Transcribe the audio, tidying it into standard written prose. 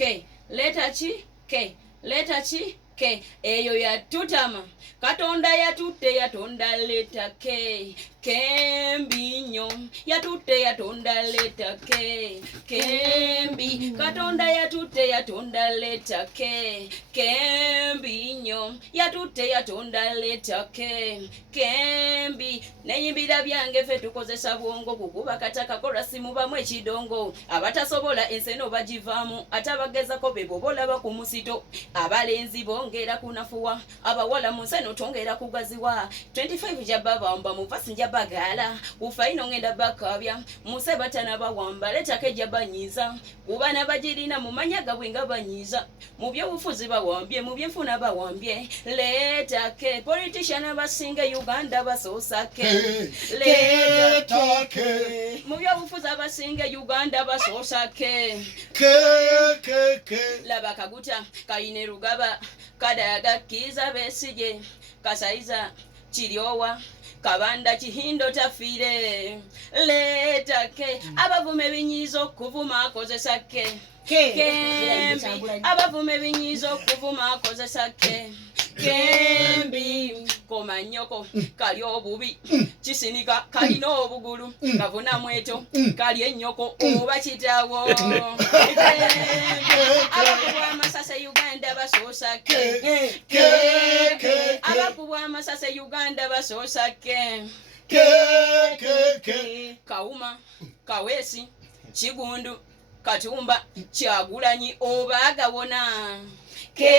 K. Letter chi K. Letter chi K. Eyo ya tutama. Katonda ya tute ya tonda letter K. Kembinyo ya tute ya tonda letter K. Kembi katonda ya tute ya tonda letter K. Kembinyo ya tute ya tonda letter K. Kembi Neyimbira Byange fe tukozesa bwongo kukuba kataka kola simu bamwe ekidongo abatasobola enseno bagivaamu atabagezako bebobola bakumusito abalenzi bongera kunafuwa abawala museno tongera kugaziwa 25 jababamba muvasi njabagala ufaino ngenda bakabya muse batana bawamba letake jabanyiza kubana bagirina mumanyaga bwenga banyiza mubyo bufuzi bawambye mubyo mfuna bawambye letake politician abasinga Uganda basosake letake mubyo bufuzi abasinga Uganda basosake laba kaguta kaine rugaba kadaga kiza besije kasaiza chiriowa kabanda chihindo tafire letake abavume binyizo kuvuma akozesa ke kembi abavume binyizo kuvuma akozesa ke kembi komanyoko kali obubi kisinika kalina obugulu kavuna mweto kali ennyoko oba kitawo abakubwa amasase Uganda basoosa ke abakubwa amasase Uganda basoosa ke Kauma Kawesi Chigundu Katumba Kyagulanyi oba agabona ke